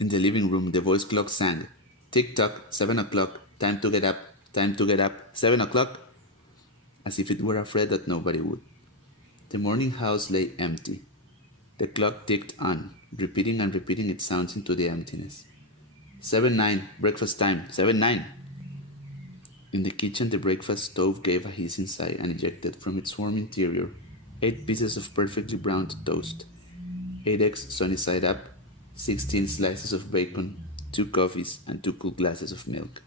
In the living room, the voice clock sang, "Tick-tock, 7 o'clock, time to get up, 7 o'clock," as if it were afraid that nobody would. The morning house lay empty. The clock ticked on, repeating and repeating its sounds into the emptiness. 7-9, breakfast time, 7-9. In the kitchen, the breakfast stove gave a hissing sigh and ejected from its warm interior 8 pieces of perfectly browned toast, 8 eggs sunny side up, 16 slices of bacon, 2 coffees, and 2 cool glasses of milk.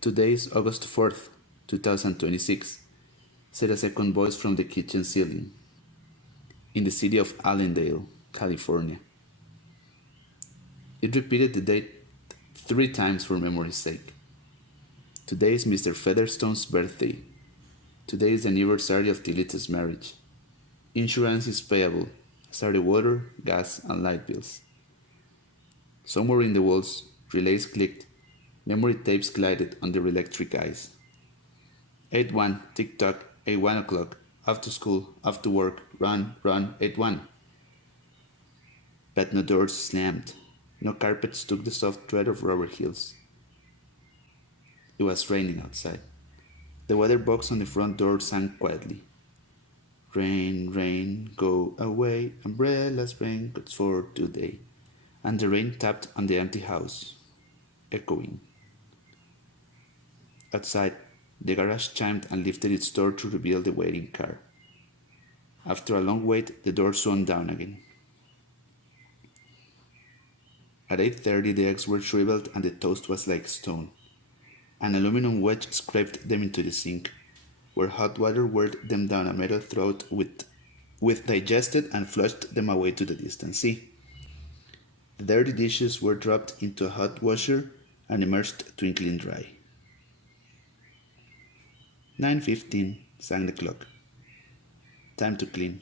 "Today is August 4th, 2026, said a second voice from the kitchen ceiling, in the city of Allendale, California. It repeated the date 3 times for memory's sake. "Today is Mr. Featherstone's birthday. Today is the anniversary of Tillita's marriage. Insurance is payable, as are the water, gas, and light bills." Somewhere in the walls, relays clicked, memory tapes glided under electric eyes. 8-1, tick-tock, 1 o'clock, off to school, off to work, run, 8-1. But no doors slammed, no carpets took the soft tread of rubber heels. It was raining outside. The weather box on the front door sang quietly. "Rain, rain, go away, umbrellas, raincoats for today." And the rain tapped on the empty house, echoing. Outside, the garage chimed and lifted its door to reveal the waiting car. After a long wait, the door swung down again. At 8:30, the eggs were shriveled and the toast was like stone. An aluminum wedge scraped them into the sink, where hot water whirled them down a metal throat with digested and flushed them away to the distant sea. The dirty dishes were dropped into a hot washer and emerged twinkling dry. 9:15, sang the clock. Time to clean.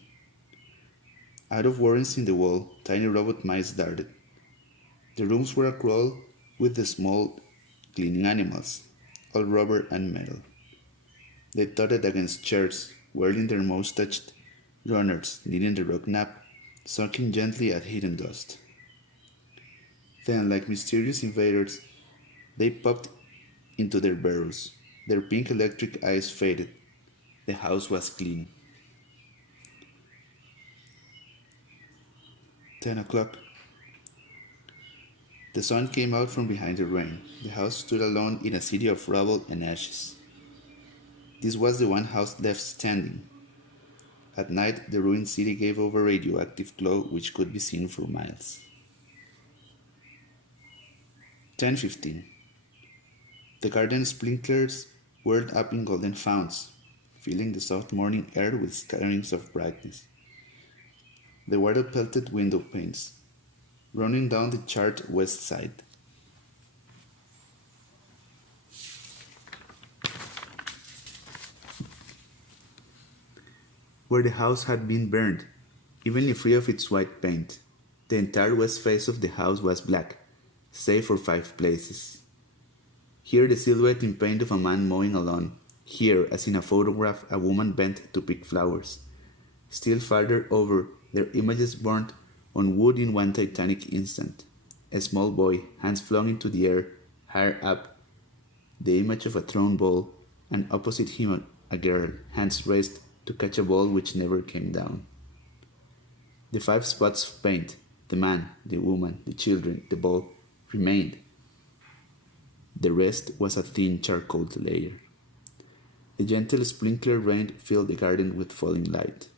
Out of warrens in the wall, tiny robot mice darted. The rooms were across with the small cleaning animals, all rubber and metal. They thudded against chairs, whirling their mustached runners, kneading the rug nap, sucking gently at hidden dust. Then, like mysterious invaders, they popped into their burrows. Their pink electric eyes faded. The house was clean. 10 o'clock. The sun came out from behind the rain. The house stood alone in a city of rubble and ashes. This was the one house left standing. At night, the ruined city gave off a radioactive glow which could be seen for miles. 10:15. The garden sprinklers whirled up in golden founts, filling the soft morning air with scatterings of brightness. The water pelted window panes, running down the charred west side. Where the house had been burned, evenly free of its white paint, the entire west face of the house was black, save for 5 places. Here the silhouette in paint of a man mowing a lawn, here, as in a photograph, a woman bent to pick flowers. Still farther over, their images burnt on wood in one titanic instant. A small boy, hands flung into the air, higher up, the image of a thrown ball, and opposite him a girl, hands raised to catch a ball which never came down. The 5 spots of paint, the man, the woman, the children, the ball, remained. The rest was a thin charcoal layer. The gentle sprinkler rain filled the garden with falling light.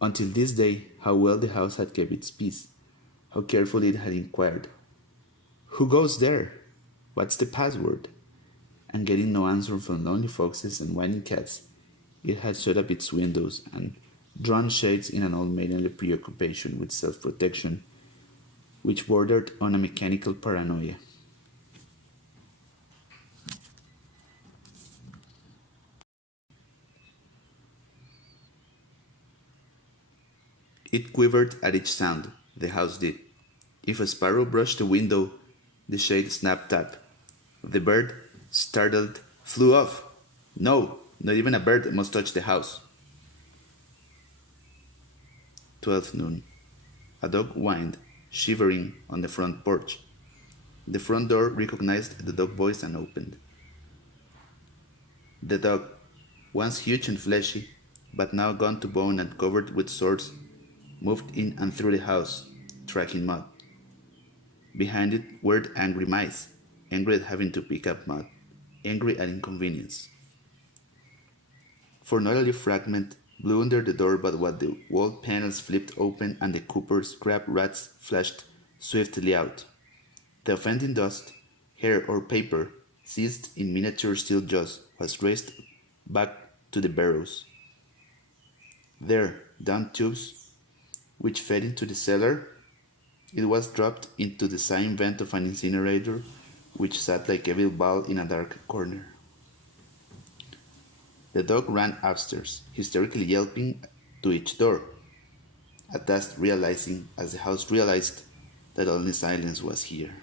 Until this day, how well the house had kept its peace, how carefully it had inquired, "Who goes there? What's the password?" And getting no answer from lonely foxes and whining cats, it had shut up its windows and drawn shades in an old maidenly preoccupation with self-protection, which bordered on a mechanical paranoia. It quivered at each sound, the house did. If a sparrow brushed the window, the shade snapped up. The bird, startled, flew off. No, not even a bird must touch the house. 12 noon. A dog whined, shivering on the front porch. The front door recognized the dog voice and opened. The dog, once huge and fleshy, but now gone to bone and covered with sores, moved in and through the house, tracking mud. Behind it were angry mice, angry at having to pick up mud, angry at inconvenience. For not a leaf fragment blew under the door but what the wall panels flipped open and the Cooper's crab rats flashed swiftly out. The offending dust, hair or paper, seized in miniature steel jaws, was raised back to the barrows. There, down tubes which fed into the cellar, it was dropped into the same vent of an incinerator which sat like a evil ball in a dark corner. The dog ran upstairs, hysterically yelping to each door, at last realizing, as the house realized, that only silence was here.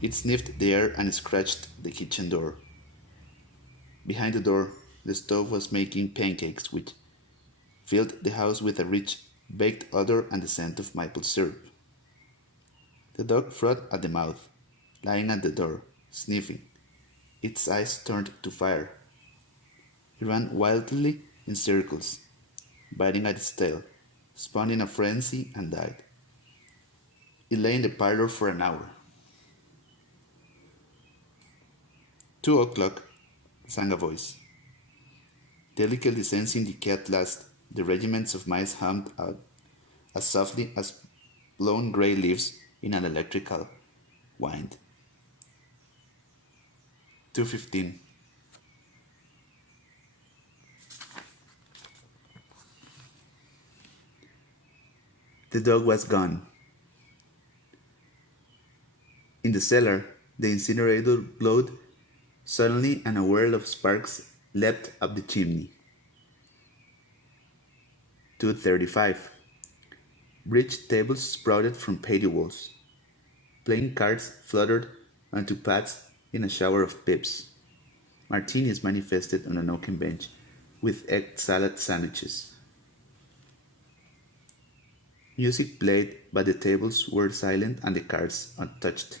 It sniffed the air and scratched the kitchen door. Behind the door, the stove was making pancakes which filled the house with a rich, baked odor and the scent of maple syrup. The dog frothed at the mouth, lying at the door, sniffing, its eyes turned to fire. It ran wildly in circles, biting at its tail, spun in a frenzy, and died. It lay in the parlor for an hour. 2 o'clock, sang a voice. Delicately sensing the cat last, the regiments of mice hummed out as softly as blown grey leaves in an electrical wind. 2:15. The dog was gone. In the cellar, the incinerator glowed suddenly and a whirl of sparks leapt up the chimney. 2:35. Bridge tables sprouted from patio walls. Playing cards fluttered onto pads in a shower of pips. Martinis manifested on an oaken bench with egg salad sandwiches. Music played, but the tables were silent and the cards untouched.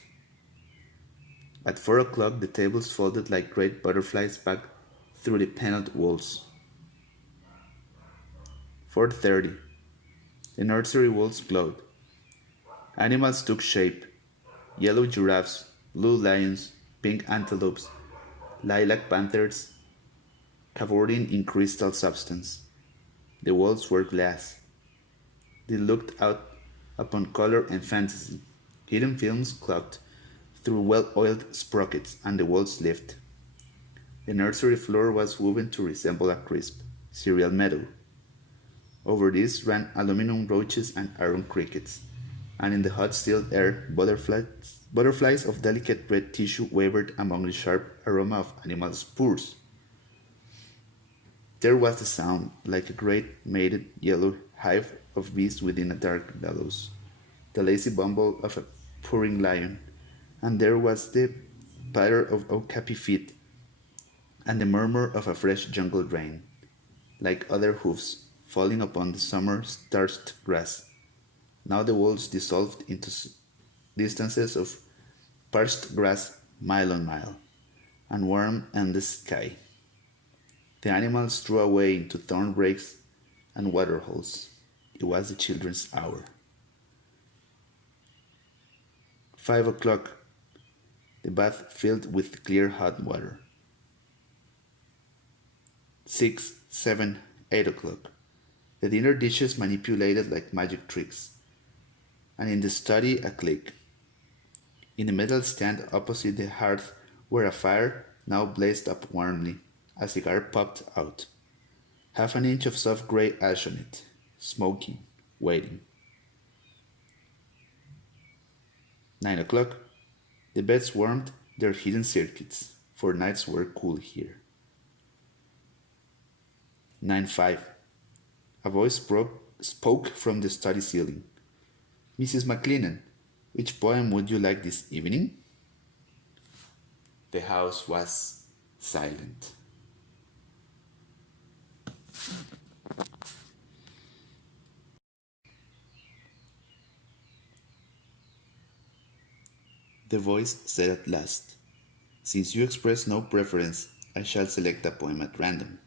At 4 o'clock, the tables folded like great butterflies back through the paneled walls. 4:30. The nursery walls glowed. Animals took shape. Yellow giraffes, blue lions, pink antelopes, lilac panthers, cavorting in crystal substance. The walls were glass. They looked out upon color and fantasy. Hidden films clocked through well-oiled sprockets, and the walls lived. The nursery floor was woven to resemble a crisp, cereal meadow. Over this ran aluminum roaches and iron crickets, and in the hot still air butterflies of delicate red tissue wavered among the sharp aroma of animal spores. There was the sound, like a great mated yellow hive of bees within a dark bellows, the lazy bumble of a purring lion, and there was the patter of okapi feet, and the murmur of a fresh jungle rain, like other hoofs falling upon the summer-starched grass. Now the walls dissolved into distances of parched grass mile on mile, and warm endless sky. The animals drew away into thorn breaks and water holes. It was the children's hour. 5 o'clock. The bath filled with clear hot water. 6, 7, 8 o'clock. The dinner dishes manipulated like magic tricks. And in the study a click. In the metal stand opposite the hearth where a fire now blazed up warmly, a cigar popped out. Half an inch of soft grey ash on it, smoking, waiting. 9 o'clock. The beds warmed their hidden circuits, for nights were cool here. 9:05. A voice spoke from the study ceiling. Mrs. McLennan, which poem would you like this evening? The house was silent. The voice said at last. Since you express no preference, I shall select a poem at random.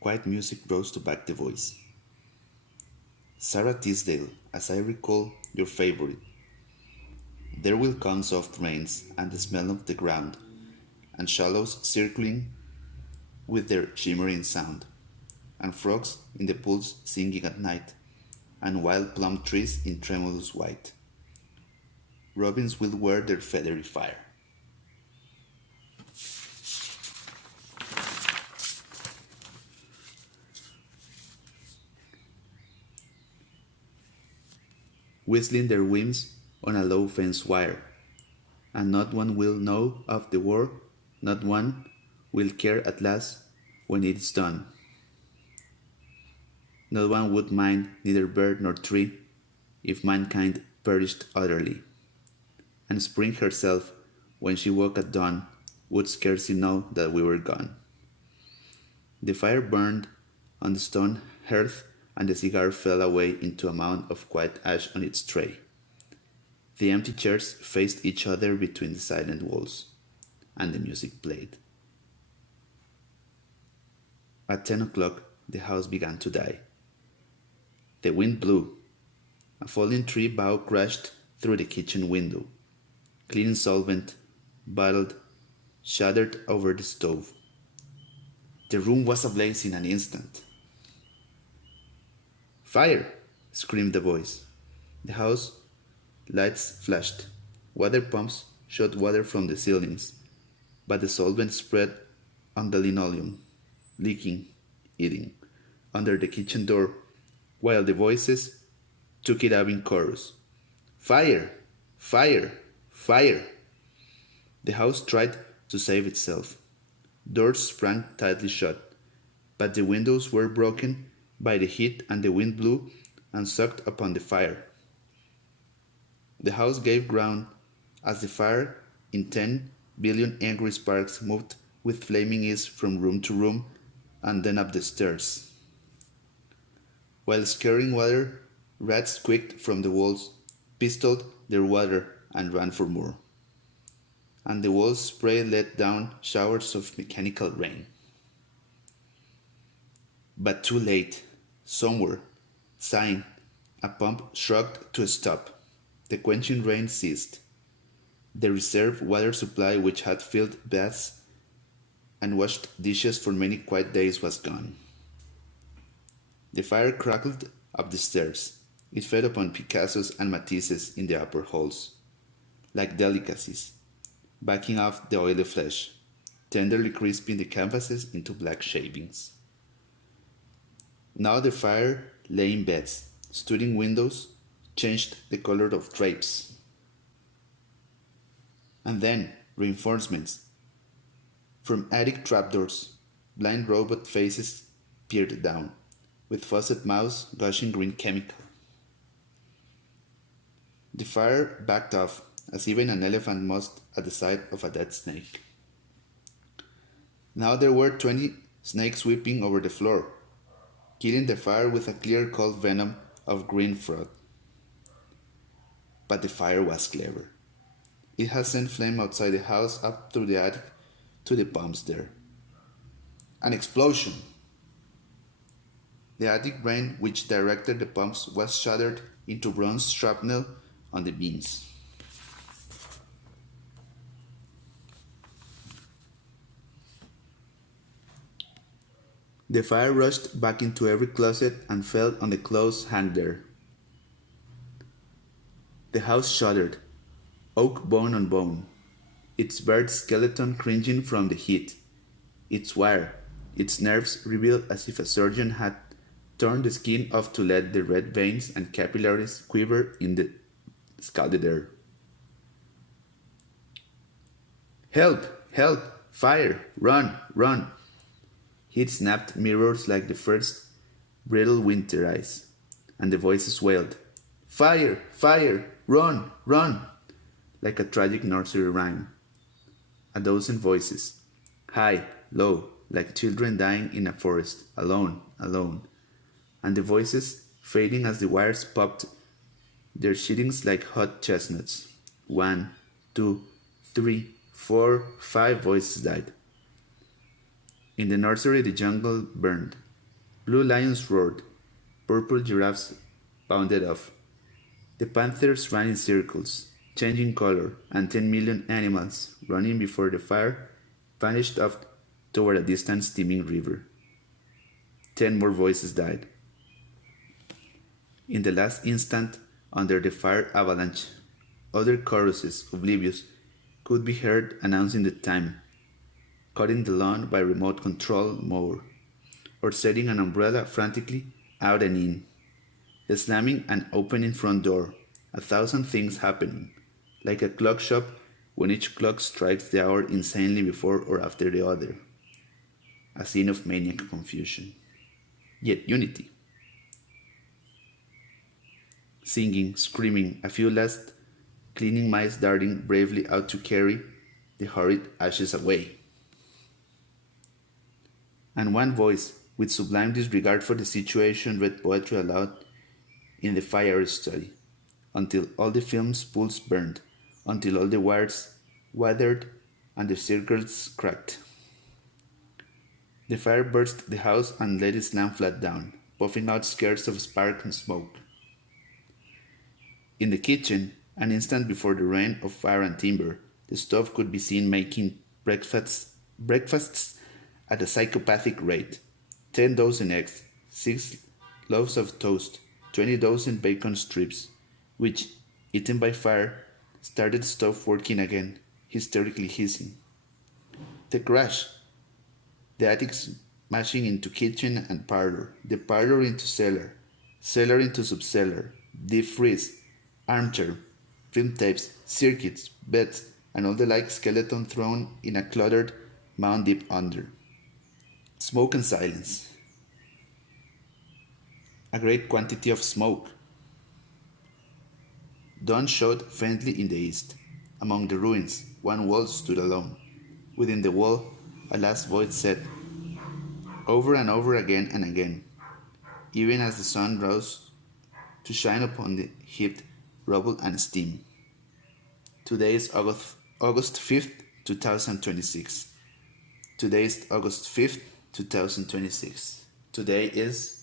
Quiet music rose to back the voice. Sarah Tisdale, as I recall, your favorite. There will come soft rains and the smell of the ground, and shallows circling with their shimmering sound, and frogs in the pools singing at night, and wild plum trees in tremulous white. Robins will wear their feathery fire. Whistling their wings on a low fence wire, and not one will know of the war, not one will care at last when it is done. No one would mind neither bird nor tree if mankind perished utterly. And spring herself, when she woke at dawn, would scarcely know that we were gone. The fire burned on the stone hearth, and the cigar fell away into a mound of quiet ash on its tray. The empty chairs faced each other between the silent walls, and the music played. At 10 o'clock, the house began to die. The wind blew. A falling tree bough crashed through the kitchen window. Cleaning solvent, bottled, shattered over the stove. The room was ablaze in an instant. "Fire!" screamed the voice. The house lights flashed. Water pumps shot water from the ceilings, but the solvent spread on the linoleum, leaking, eating, under the kitchen door, while the voices took it up in chorus. "Fire! Fire! Fire!" The house tried to save itself. Doors sprang tightly shut, but the windows were broken by the heat, and the wind blew and sucked upon the fire. The house gave ground as the fire in 10 billion angry sparks moved with flaming ease from room to room and then up the stairs. While scurrying water, rats squeaked from the walls, pistoled their water, and ran for more. And the walls spray let down showers of mechanical rain. But too late. Somewhere, sighing, a pump shrugged to a stop. The quenching rain ceased. The reserve water supply, which had filled baths and washed dishes for many quiet days, was gone. The fire crackled up the stairs. It fed upon Picassos and Matisses in the upper halls, like delicacies, backing off the oily flesh, tenderly crisping the canvases into black shavings. Now the fire lay in beds, stood in windows, changed the color of drapes. And then reinforcements. From attic trapdoors, blind robot faces peered down, with faucet mouths gushing green chemical. The fire backed off, as even an elephant must at the sight of a dead snake. Now there were 20 snakes sweeping over the floor, killing the fire with a clear cold venom of green froth. But the fire was clever. It had sent flame outside the house up through the attic to the pumps there. An explosion! The attic brain which directed the pumps was shattered into bronze shrapnel on the beams. The fire rushed back into every closet and fell on the clothes hung there. The house shuddered, oak bone on bone, its bared skeleton cringing from the heat, its wire, its nerves revealed as if a surgeon had torn the skin off to let the red veins and capillaries quiver in the scalded air. "Help! Help! Fire! Run! Run!" Heat snapped mirrors like the first brittle winter ice, and the voices wailed, "Fire! Fire! Run! Run!" like a tragic nursery rhyme. A dozen voices, high, low, like children dying in a forest, alone, alone, and the voices fading as the wires popped their sheetings like hot chestnuts, 1, 2, 3, 4, 5 voices died. In the nursery, the jungle burned. Blue lions roared. Purple giraffes bounded off. The panthers ran in circles, changing color, and 10 million animals, running before the fire, vanished off toward a distant steaming river. 10 more voices died. In the last instant, under the fire avalanche, other choruses, oblivious, could be heard announcing the time, cutting the lawn by remote control mower, or setting an umbrella frantically out and in, the slamming and opening front door, 1,000 things happening, like a clock shop when each clock strikes the hour insanely before or after the other, a scene of maniac confusion, yet unity. Singing, screaming, a few last cleaning mice darting bravely out to carry the horrid ashes away. And one voice, with sublime disregard for the situation, read poetry aloud in the fire study, until all the film spools burned, until all the wires withered and the circuits cracked. The fire burst the house and let it slam flat down, puffing out scares of spark and smoke. In the kitchen, an instant before the rain of fire and timber, the stove could be seen making breakfasts at a psychopathic rate. 10 dozen eggs, 6 loaves of toast, 20 dozen bacon strips, which, eaten by fire, started the stove working again, hysterically hissing. The crash, the attic smashing into kitchen and parlor, the parlor into cellar, cellar into subcellar, deep freeze, armchair, film tapes, circuits, beds, and all the like skeleton thrown in a cluttered mound deep under. Smoke and silence. A great quantity of smoke. Dawn showed faintly in the east. Among the ruins, one wall stood alone. Within the wall, a last voice said, over and over again and again, even as the sun rose to shine upon the heaped rubble and steam. Today is August 5th, 2026. Today is August 5th, 2026. Today is